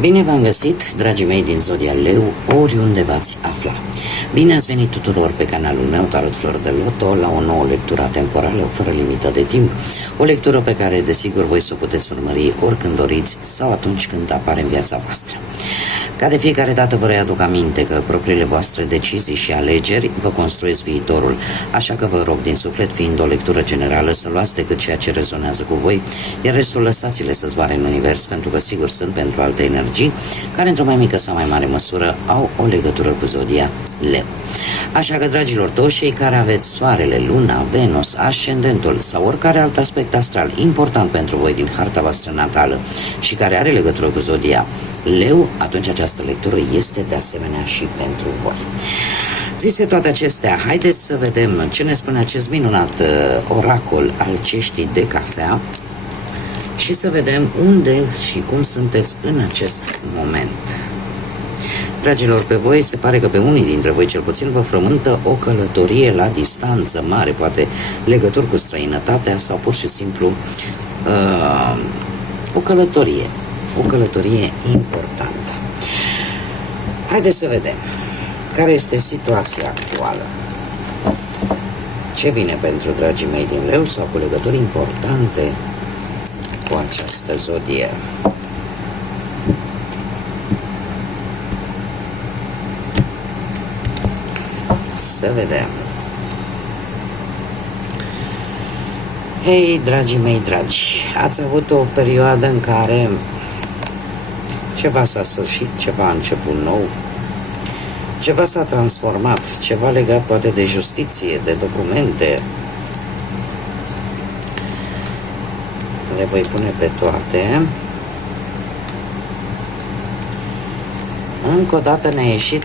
Bine v-am găsit, dragii mei din Zodia Leu, oriunde v-ați afla. Bine ați venit tuturor pe canalul meu, Tarot Flor de Loto, la o nouă lectură temporală, fără limită de timp. O lectură pe care, desigur, voi să o puteți urmări oricând doriți sau atunci când apare în viața voastră. Ca de fiecare dată vă readuc aminte că propriile voastre decizii și alegeri vă construiesc viitorul, așa că vă rog din suflet, fiind o lectură generală, să luați decât ceea ce rezonează cu voi, iar restul lăsați-le să zboare în univers, pentru că sigur sunt pentru alte energii, care într-o mai mică sau mai mare măsură au o legătură cu Zodia Leu. Așa că, dragilor toți cei care aveți Soarele, Luna, Venus, Ascendentul sau oricare alt aspect astral important pentru voi din harta voastră natală și care are legătură cu Zodia Leu, atunci această lectură este de asemenea și pentru voi. Zise toate acestea, haideți să vedem ce ne spune acest minunat oracol al ceștii de cafea și să vedem unde și cum sunteți în acest moment. Dragilor, pe voi se pare că pe unii dintre voi cel puțin vă frământă o călătorie la distanță mare, poate legături cu străinătatea sau pur și simplu o călătorie importantă. Haideți să vedem care este situația actuală. Ce vine pentru dragii mei din Leu sau cu legături importante cu această zodie. Să vedem. Hei, dragii mei dragi, ați avut o perioadă în care ceva s-a sfârșit, ceva a început nou, ceva s-a transformat, ceva legat poate de justiție, de documente. Le voi pune pe toate. Încă o dată ne-a ieșit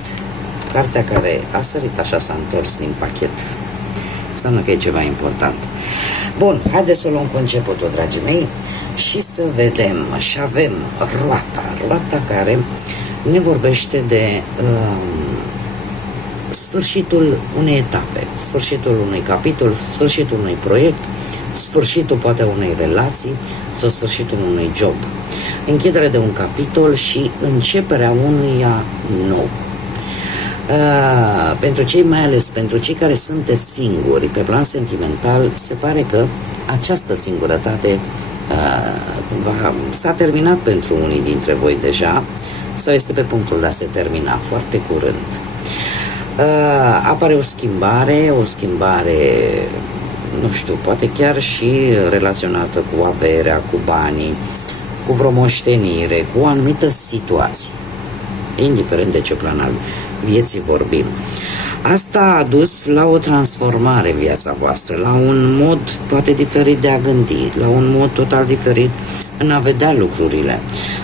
cartea care a sărit așa, s-a întors din pachet. Înseamnă că e ceva important. Bun, haideți să luăm cu începutul, dragii mei, și să vedem. Și avem roata care ne vorbește de sfârșitul unei etape, sfârșitul unui capitol, sfârșitul unui proiect, sfârșitul poate unei relații sau sfârșitul unui job. Închiderea de un capitol și începerea unuia nou. Pentru cei, mai ales pentru cei care sunteți singuri pe plan sentimental, se pare că această singurătate s-a terminat pentru unii dintre voi deja sau este pe punctul de a se termina foarte curând. Apare o schimbare, nu știu, poate chiar și relaționată cu averea, cu banii, cu vreo moștenire, cu o anumită situație, indiferent de ce plan al vieții vorbim. Asta a dus la o transformare în viața voastră, la un mod poate diferit de a gândi, la un mod total diferit în a vedea lucrurile.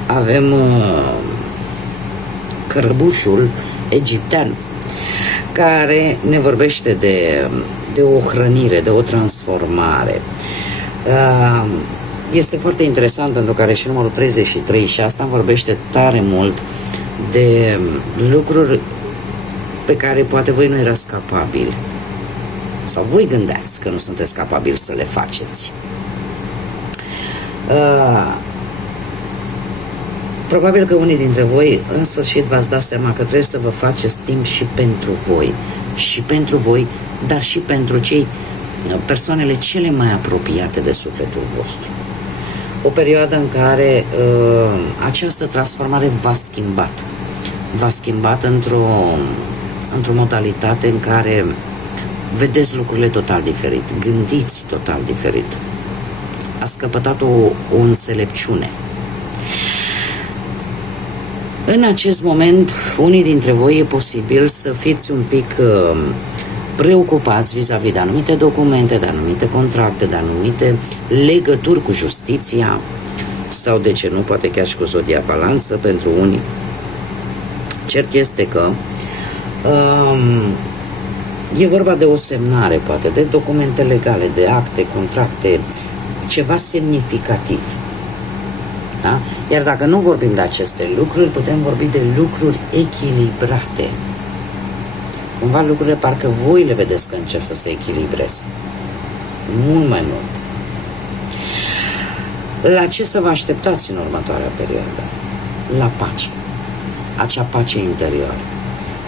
Avem cărăbușul egiptean, care ne vorbește de o hrănire, de o transformare. Este foarte interesant pentru că are și numărul 33 și asta îmi vorbește tare mult de lucruri pe care poate voi nu erați capabili sau voi gândeați că nu sunteți capabili să le faceți. Probabil că unii dintre voi în sfârșit v-ați dat seama că trebuie să vă faceți timp și pentru voi, dar și pentru persoanele cele mai apropiate de sufletul vostru. O perioadă în care această transformare v-a schimbat într-o modalitate în care vedeți lucrurile total diferit, gândiți total diferit. Ați căpătat o înțelepciune. În acest moment, unii dintre voi e posibil să fiți un pic preocupați vis-a-vis de anumite documente, de anumite contracte, de anumite legături cu justiția sau, de ce nu, poate chiar și cu Zodia Balanță pentru unii. Cert este că e vorba de o semnare, poate, de documente legale, de acte, contracte, ceva semnificativ. Da? Iar dacă nu vorbim de aceste lucruri, putem vorbi de lucruri echilibrate. Cumva lucrurile parcă voi le vedeți că încep să se echilibreze. Mult mai mult. La ce să vă așteptați în următoarea perioadă? la pace, acea pace interioară,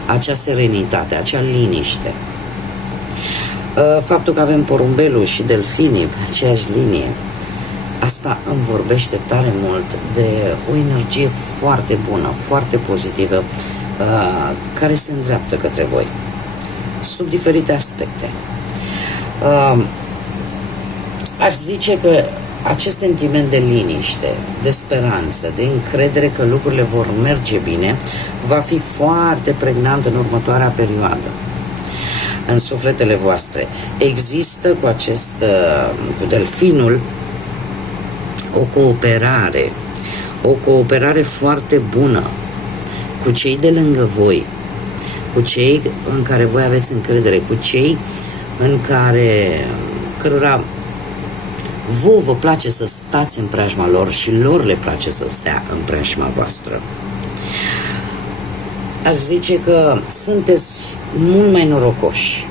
acea serenitate, acea liniște. Faptul că avem porumbelul și delfinii pe aceeași linie, asta îmi vorbește tare mult de o energie foarte bună, foarte pozitivă, care se îndreaptă către voi, sub diferite aspecte. Aș zice că acest sentiment de liniște, de speranță, de încredere că lucrurile vor merge bine, va fi foarte pregnant în următoarea perioadă în sufletele voastre. Există cu delfinul o cooperare foarte bună cu cei de lângă voi, cu cei în care voi aveți încredere, cu cei cărora vă place să stați în preajma lor și lor le place să stea în preajma voastră. Aș zice că sunteți mult mai norocoși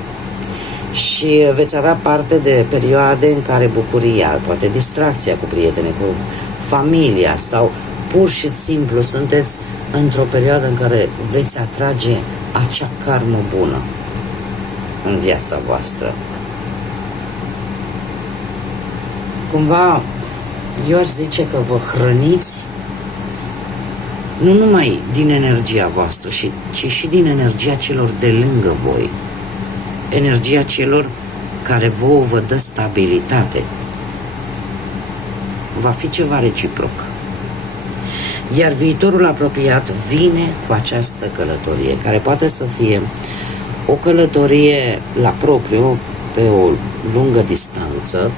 și veți avea parte de perioade în care bucuria, poate distracția cu prieteni, cu familia sau pur și simplu sunteți într-o perioadă în care veți atrage acea karmă bună în viața voastră. Cumva, eu aș zice că vă hrăniți nu numai din energia voastră, ci și din energia celor de lângă voi. Energia celor care vouă vă dă stabilitate. Va fi ceva reciproc. Iar viitorul apropiat vine cu această călătorie, care poate să fie o călătorie la propriu, pe o lungă distanță,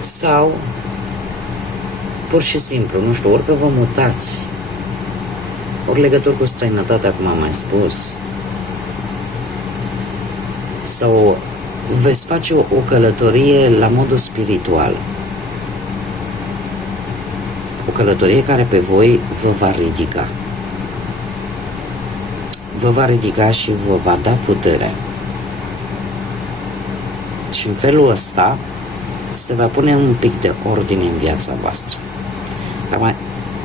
sau pur și simplu, nu știu, ori că vă mutați, ori legături cu străinătatea, cum am mai spus, sau veți face o călătorie la modul spiritual. O călătorie care pe voi vă va ridica. Vă va ridica și vă va da putere. Și în felul ăsta se va pune un pic de ordine în viața voastră. Cam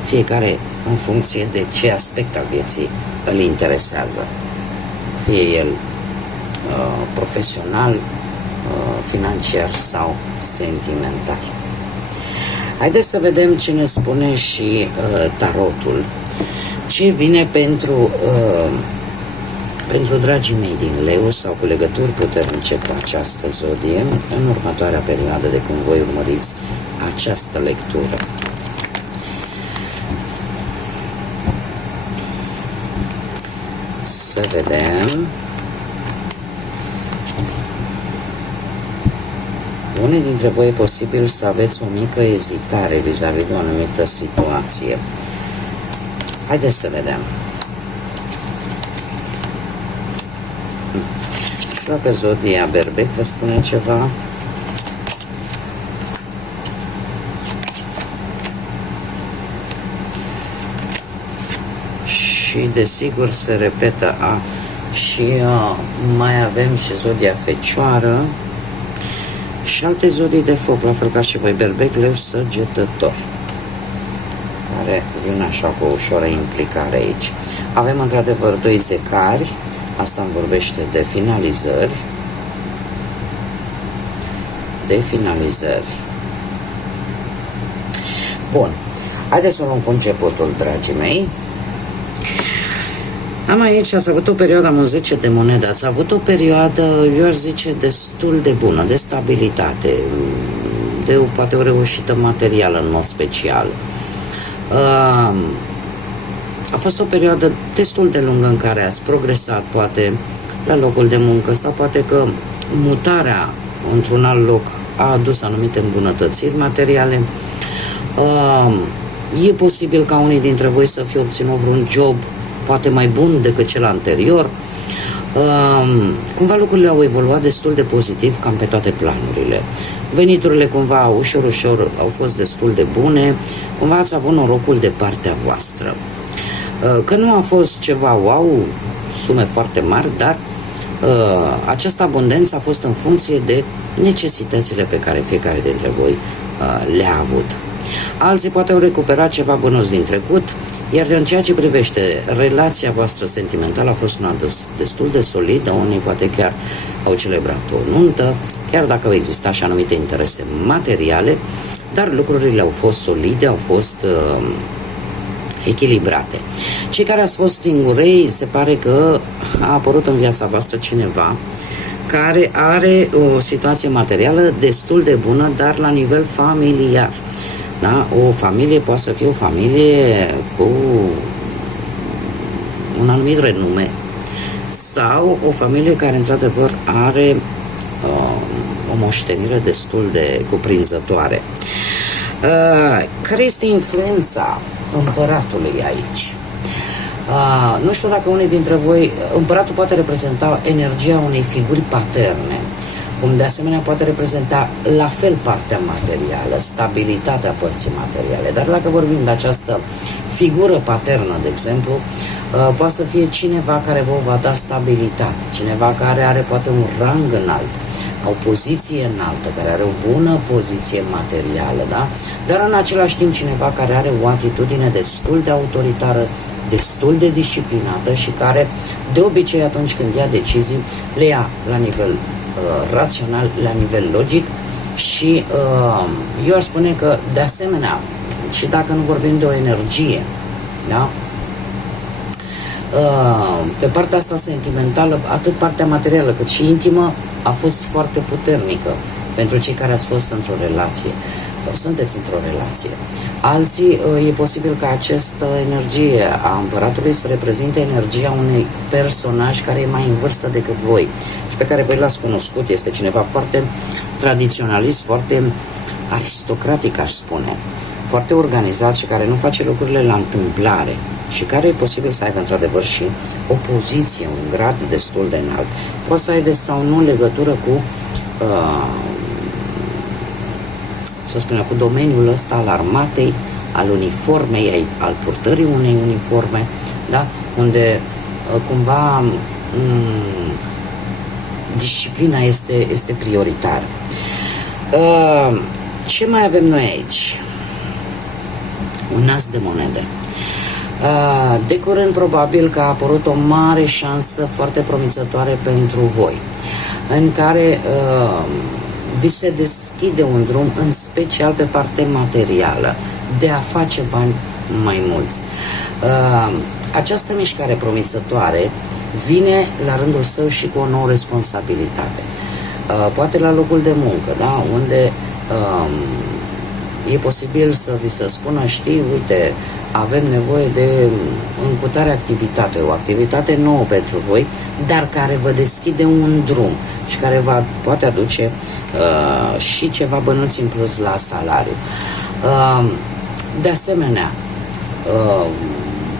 fiecare în funcție de ce aspect al vieții îl interesează. Fie el profesional, financiar sau sentimental. Haideți să vedem ce ne spune și tarotul. Ce vine pentru dragii mei din Leu sau cu legături puternice cu această zodie în următoarea perioadă de când voi urmăriți această lectură. Să vedem. Unii dintre voi e posibil să aveți o mică ezitare vis-a-vis de o anumită situație. Haideți să vedem. Și dacă zodia Berbec vă spune ceva. Și desigur se repetă și mai avem și zodia Fecioară și alte zodii de foc, la fel ca și voi, Berbec, Leu, Săgetător, care vin așa cu o ușoară implicare aici. Avem într-adevăr doi zecari, asta îmi vorbește de finalizări. Bun, haideți să luăm cu începutul, dragii mei. Am aici, ați avut o perioadă, am un 10 de monede, ați avut o perioadă, eu aș zice, destul de bună, de stabilitate, poate o reușită materială în mod special. A fost o perioadă destul de lungă în care ați progresat, poate la locul de muncă, sau poate că mutarea într-un alt loc a adus anumite îmbunătățiri materiale. E posibil ca unii dintre voi să fie obținut vreun job poate mai bun decât cel anterior. Cumva lucrurile au evoluat destul de pozitiv cam pe toate planurile. Veniturile cumva ușor au fost destul de bune. Cumva ați avut norocul de partea voastră. Că nu a fost ceva wow, sume foarte mari, dar această abundență a fost în funcție de necesitățile pe care fiecare dintre voi le-a avut. Alții poate au recuperat ceva bănuți din trecut, iar în ceea ce privește relația voastră sentimentală a fost una destul de solidă, unii poate chiar au celebrat o nuntă, chiar dacă au existat și anumite interese materiale, dar lucrurile au fost solide, au fost echilibrate. Cei care ați fost singurei, se pare că a apărut în viața voastră cineva care are o situație materială destul de bună, dar la nivel familiar. Da? O familie poate să fie o familie cu un anumit renume sau o familie care într-adevăr are o moștenire destul de cuprinzătoare. Care este influența împăratului aici? Nu știu dacă unii dintre voi, împăratul poate reprezenta energia unei figuri paterne, cum de asemenea poate reprezenta la fel partea materială, stabilitatea părții materiale. Dar dacă vorbim de această figură paternă, de exemplu, poate să fie cineva care vă va da stabilitate, cineva care are poate un rang înalt, o poziție înaltă, care are o bună poziție materială, da? Dar în același timp cineva care are o atitudine destul de autoritară, destul de disciplinată și care de obicei atunci când ia decizii le ia la nivel rațional, la nivel logic și eu aș spune că de asemenea, și dacă nu vorbim de o energie, da? Pe partea asta sentimentală, atât partea materială cât și intimă a fost foarte puternică pentru cei care ați fost într-o relație sau sunteți într-o relație. Alții, e posibil ca această energie a împăratului să reprezinte energia unui personaj care e mai în vârstă decât voi și pe care voi l-ați cunoscut. Este cineva foarte tradiționalist, foarte aristocratic, aș spune, foarte organizat și care nu face lucrurile la întâmplare și care e posibil să aibă într-adevăr și o poziție, un grad destul de înalt. Poate să aibă sau nu legătură cu să spunem, cu domeniul ăsta al armatei, al uniformei, al purtării unei uniforme, da? Unde cumva disciplina este prioritară. Ce mai avem noi aici? Un as de monede. De curând probabil că a apărut o mare șansă foarte promițătoare pentru voi, în care vi se deschide un drum, în special pe partea materială, de a face bani mai mulți. Această mișcare promițătoare vine la rândul său și cu o nouă responsabilitate. Poate la locul de muncă, da? Unde e posibil să vi se spună, știi, uite, avem nevoie de încutare activitate, o activitate nouă pentru voi, dar care vă deschide un drum și care va poate aduce și ceva bănuți în plus la salariu. De asemenea,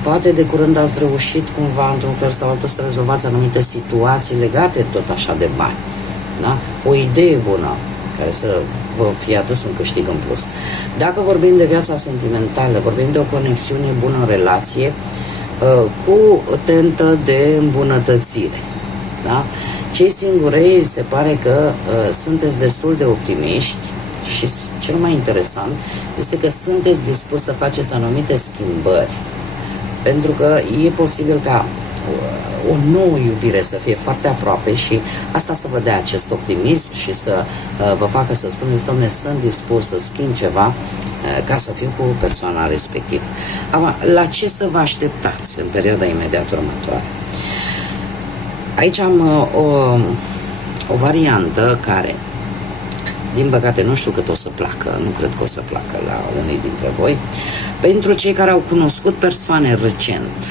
poate de curând ați reușit cumva într-un fel sau altul să rezolvați anumite situații legate tot așa de bani. Da? O idee bună care să vă fie adus un câștig în plus. Dacă vorbim de viața sentimentală, vorbim de o conexiune bună în relație cu tentă de îmbunătățire. Da? Cei singurei se pare că sunteți destul de optimiști și cel mai interesant este că sunteți dispuși să faceți anumite schimbări, pentru că e posibil ca o nouă iubire să fie foarte aproape și asta să vă dea acest optimism și să vă facă să spuneți, dom'le, sunt dispus să schimb ceva ca să fiu cu persoana respectivă. Acum, la ce să vă așteptați în perioada imediat următoare? Aici am o variantă care, din păcate, nu știu cât o să placă, nu cred că o să placă la unii dintre voi. Pentru cei care au cunoscut persoane recent,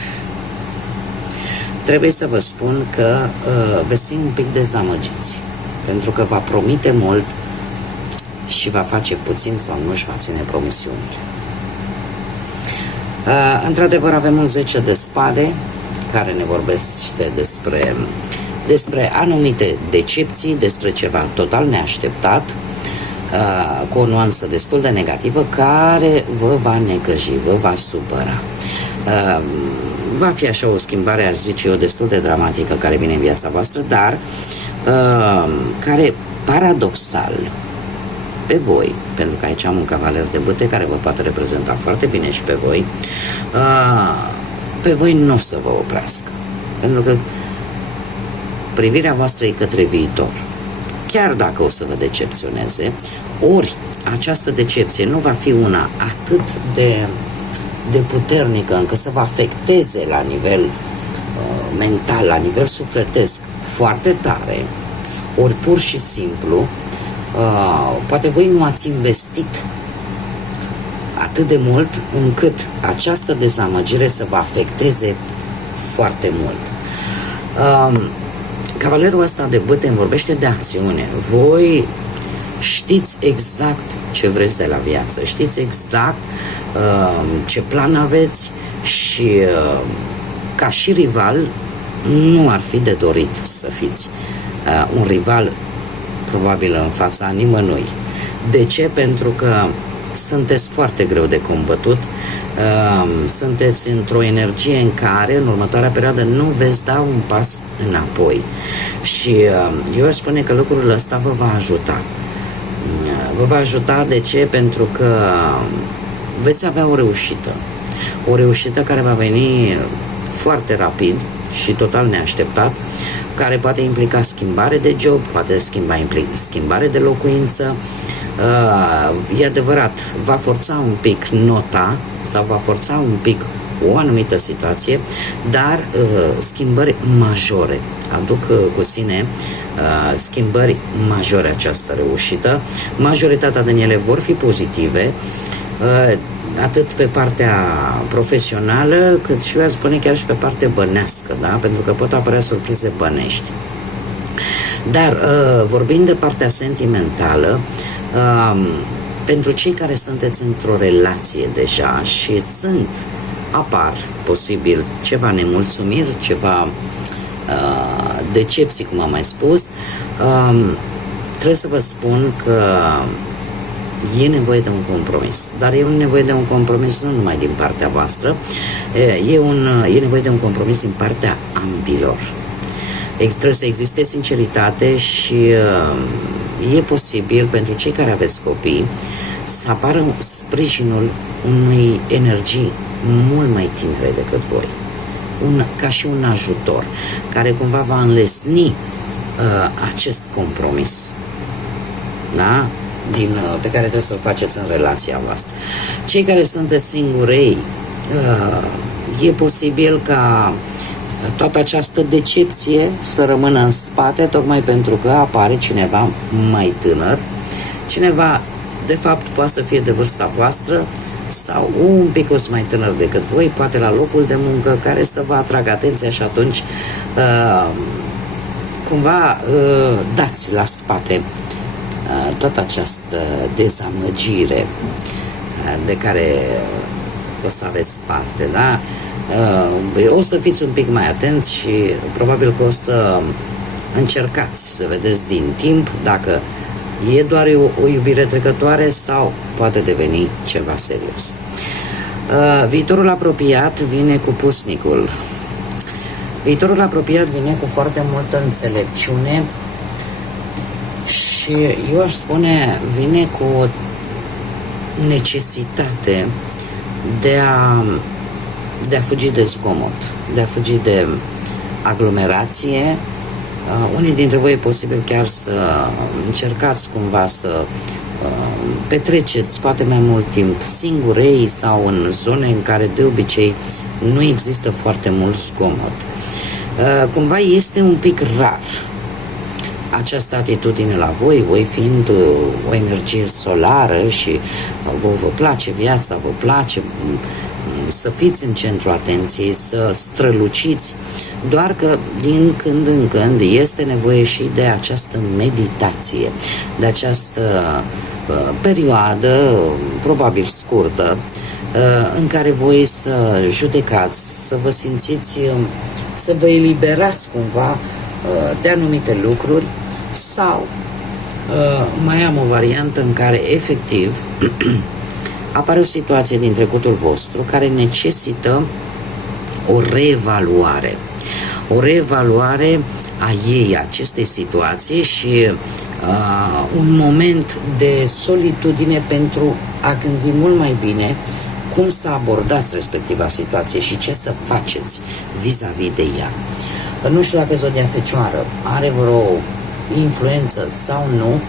trebuie să vă spun că veți fi un pic dezamăgiți, pentru că va promite mult și va face puțin sau nu își va ține promisiunile. Într-adevăr, avem un 10 de spade care ne vorbește despre anumite decepții, despre ceva total neașteptat, cu o nuanță destul de negativă, care vă va necăji, vă va supăra. Va fi așa o schimbare, aș zice eu, destul de dramatică care vine în viața voastră, dar care, paradoxal, pe voi, pentru că aici am un cavaler de bâte care vă poate reprezenta foarte bine și pe voi nu o să vă oprească, pentru că privirea voastră e către viitor. Chiar dacă o să vă decepționeze, ori această decepție nu va fi una atât de puternică încât să vă afecteze la nivel mental, la nivel sufletesc foarte tare, ori pur și simplu poate voi nu ați investit atât de mult încât această dezamăgire să vă afecteze foarte mult. Cavalerul ăsta de bâte îmi vorbește de acțiune. Voi știți exact ce vreți de la viață, știți exact ce plan aveți și ca și rival nu ar fi de dorit să fiți un rival probabil în fața nimănui. De ce? Pentru că sunteți foarte greu de combătut, sunteți într-o energie în care în următoarea perioadă nu veți da un pas înapoi. Și eu aș spune că lucrul ăsta vă va ajuta. Vă va ajuta de ce? Pentru că veți avea o reușită. O reușită care va veni foarte rapid și total neașteptat, care poate implica schimbare de job, poate schimbare de locuință. E adevărat, va forța un pic nota sau va forța un pic o anumită situație, dar schimbări majore. Aduc cu sine schimbări majore această reușită. Majoritatea din ele vor fi pozitive, atât pe partea profesională, cât și eu aș spune chiar și pe partea bănească, da? Pentru că pot apărea surprize bănești. Dar vorbind de partea sentimentală, pentru cei care sunteți într-o relație deja și apar posibil ceva nemulțumiri, ceva decepții, cum am mai spus, trebuie să vă spun că e nevoie de un compromis. Dar e nevoie de un compromis nu numai din partea voastră, e nevoie de un compromis din partea ambilor. Trebuie să existe sinceritate și e posibil pentru cei care aveți copii să apară sprijinul unei energii mult mai tinere decât voi. Ca și un ajutor care cumva va înlesni acest compromis, da? Pe care trebuie să-l faceți în relația voastră. Cei care sunteți singurei, e posibil ca toată această decepție să rămână în spate, tocmai pentru că apare cineva mai tânăr, cineva, de fapt, poate să fie de vârsta voastră sau un pic mai tânăr decât voi, poate la locul de muncă, care să vă atragă atenția și atunci cumva dați la spate toată această dezamăgire de care o să aveți parte, da? O să fiți un pic mai atenți și probabil că o să încercați să vedeți din timp dacă e doar o iubire trecătoare sau poate deveni ceva serios. Viitorul apropiat vine cu pusnicul. Viitorul apropiat vine cu foarte multă înțelepciune și eu aș spune vine cu o necesitate de a fugi de zgomot, de a fugi de aglomerație. Unii dintre voi e posibil chiar să încercați cumva să petreceți poate mai mult timp singurei sau în zone în care de obicei nu există foarte mult zgomot. Cumva este un pic rar această atitudine la voi fiind o energie solară și vă place viața, vă place să fiți în centrul atenției, să străluciți, doar că din când în când este nevoie și de această meditație, de această perioadă, probabil scurtă, în care voi să judecați, să vă simțiți, să vă eliberați cumva de anumite lucruri sau mai am o variantă în care efectiv apare o situație din trecutul vostru care necesită o reevaluare. O reevaluare a ei, acestei situații și un moment de solitudine pentru a gândi mult mai bine cum să abordați respectiva situație și ce să faceți vis-a-vis de ea. Nu știu dacă zodia Fecioară are vreo influență sau nu,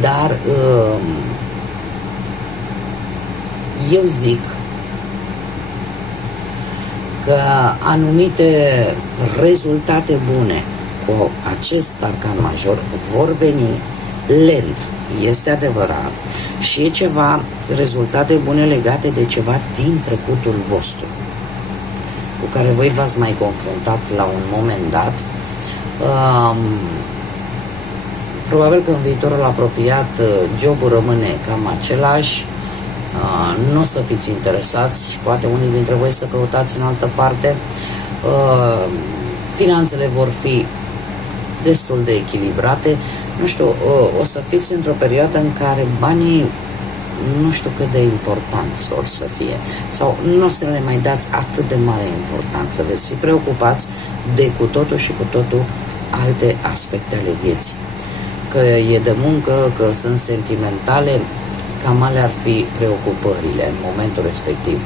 dar eu zic că anumite rezultate bune cu acest arcan major vor veni lent, este adevărat, și e ceva rezultate bune legate de ceva din trecutul vostru cu care voi v-ați mai confruntat la un moment dat. Probabil că în viitorul apropiat jobul rămâne cam același, nu o să fiți interesați, poate unii dintre voi să căutați în altă parte, finanțele vor fi destul de echilibrate, nu știu, o să fiți într-o perioadă în care banii nu știu cât de importanți or să fie, sau nu o să le mai dați atât de mare importanță, veți fi preocupați de cu totul și cu totul alte aspecte ale vieții. Că e de muncă, că sunt sentimentale, cam ale ar fi preocupările în momentul respectiv.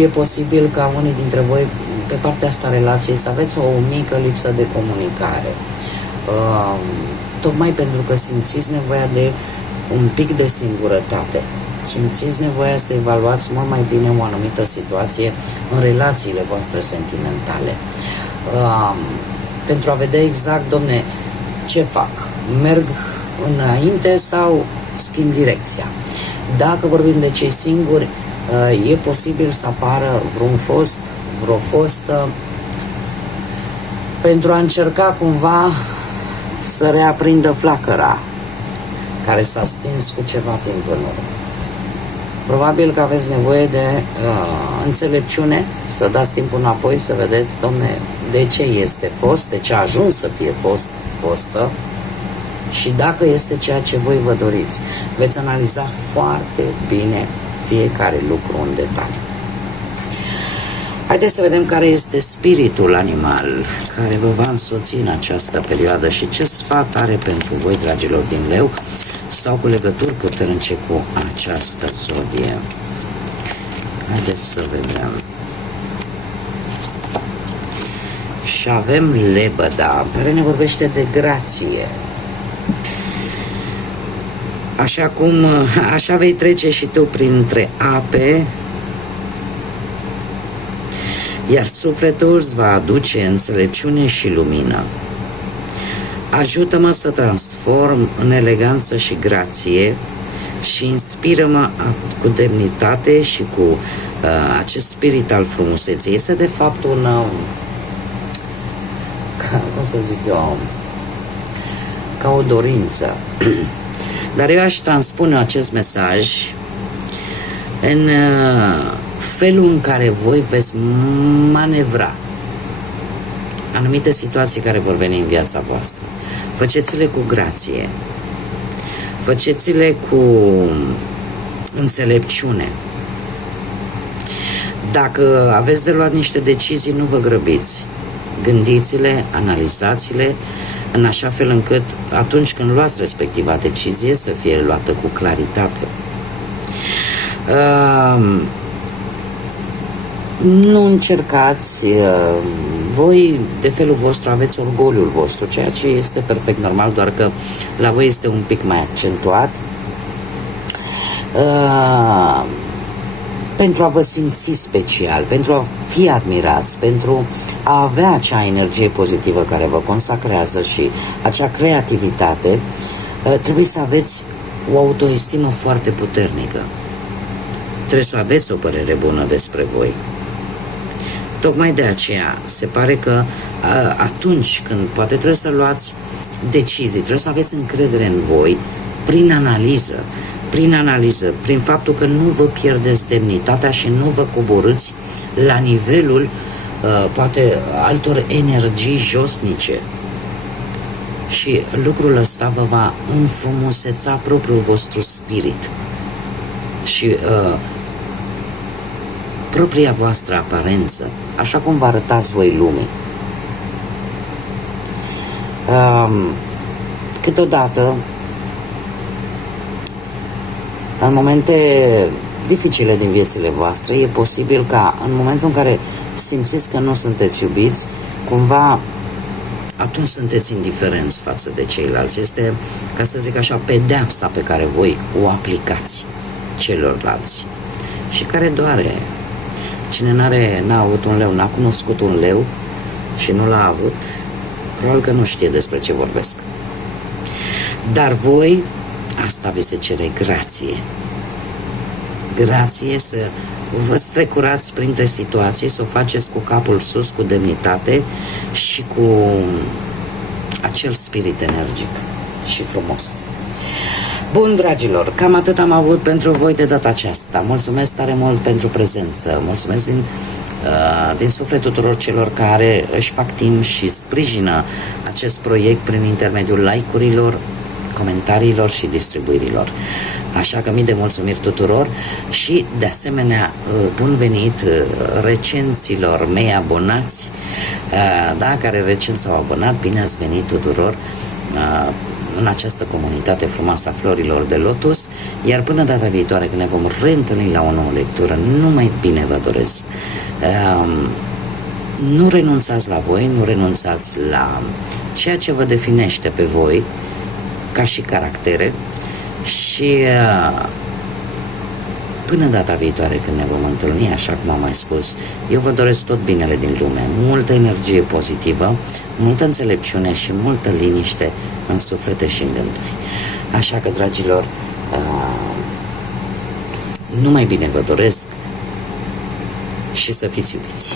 E posibil ca unii dintre voi, pe partea asta relației, să aveți o mică lipsă de comunicare. Tocmai pentru că simțiți nevoia de un pic de singurătate. Simțiți nevoia să evaluați mult mai bine o anumită situație în relațiile voastre sentimentale. Pentru a vedea exact, domne, ce fac? Merg înainte sau schimb direcția? Dacă vorbim de cei singuri, e posibil să apară vreo fostă pentru a încerca cumva să reaprindă flacăra care s-a stins cu ceva timp în urmă. Probabil că aveți nevoie de înțelepciune, să dați timpul înapoi, să vedeți, domne, de ce este fost, de ce a ajuns să fie fostă și dacă este ceea ce voi vă doriți. Veți analiza foarte bine fiecare lucru în detaliu. Haideți să vedem care este spiritul animal care vă va însoți în această perioadă și ce sfat are pentru voi, dragilor din Leu, sau cu legături puternice cu această zodie. Haideți să vedem. Și avem lebăda, care ne vorbește de grație. Așa vei trece și tu printre ape, iar sufletul îți va aduce înțelepciune și lumină. Ajută-mă să transform în eleganță și grație și inspiră-mă cu demnitate și cu acest spirit al frumuseței. Este de fapt cum să zic eu, ca o dorință. Dar eu aș transpune acest mesaj în felul în care voi veți manevra anumite situații care vor veni în viața voastră. Faceți-le cu grație, faceți-le cu înțelepciune. Dacă aveți de luat niște decizii, nu vă grăbiți. Gândiți-le, analizați-le, în așa fel încât atunci când luați respectiva decizie să fie luată cu claritate. Nu încercați, voi de felul vostru aveți orgoliul vostru, ceea ce este perfect normal, doar că la voi este un pic mai accentuat, pentru a vă simți special, pentru a fi admirați, pentru a avea acea energie pozitivă care vă consacrează și acea creativitate, trebuie să aveți o autoestimă foarte puternică. Trebuie să aveți o părere bună despre voi. Tocmai de aceea se pare că atunci când poate trebuie să luați decizii, trebuie să aveți încredere în voi prin analiză, prin faptul că nu vă pierdeți demnitatea și nu vă coborâți la nivelul poate altor energii josnice. Și lucrul ăsta vă va înfrumuseța propriul vostru spirit. Și propria voastră aparență, așa cum vă arătați voi lumii. Câteodată, în momente dificile din viețile voastre, e posibil ca în momentul în care simțiți că nu sunteți iubiți, cumva atunci sunteți indiferenți față de ceilalți. Este, ca să zic așa, pedeapsa pe care voi o aplicați celorlalți și care doare. Cine n-a avut un leu, n-a cunoscut un leu și nu l-a avut, probabil că nu știe despre ce vorbesc. Dar voi, asta vi se cere, grație. Grație să vă strecurați printre situații, să o faceți cu capul sus, cu demnitate și cu acel spirit energic și frumos. Bun, dragilor, cam atât am avut pentru voi de data aceasta. Mulțumesc tare mult pentru prezență. Mulțumesc din suflet tuturor celor care își fac timp și sprijină acest proiect prin intermediul like-urilor, comentariilor și distribuirilor. Așa că mii de mulțumiri tuturor și de asemenea bun venit recenților mei abonați, da, care recent s-au abonat. Bine ați venit tuturor în această comunitate frumoasă a florilor de lotus, iar până data viitoare când ne vom reîntâlni la o nouă lectură, numai bine vă doresc. Nu renunțați la voi, nu renunțați la ceea ce vă definește pe voi ca și caractere și până data viitoare când ne vom întâlni, așa cum am mai spus, eu vă doresc tot binele din lume, multă energie pozitivă, multă înțelepciune și multă liniște în suflete și în gânduri. Așa că, dragilor, numai bine vă doresc și să fiți iubiți.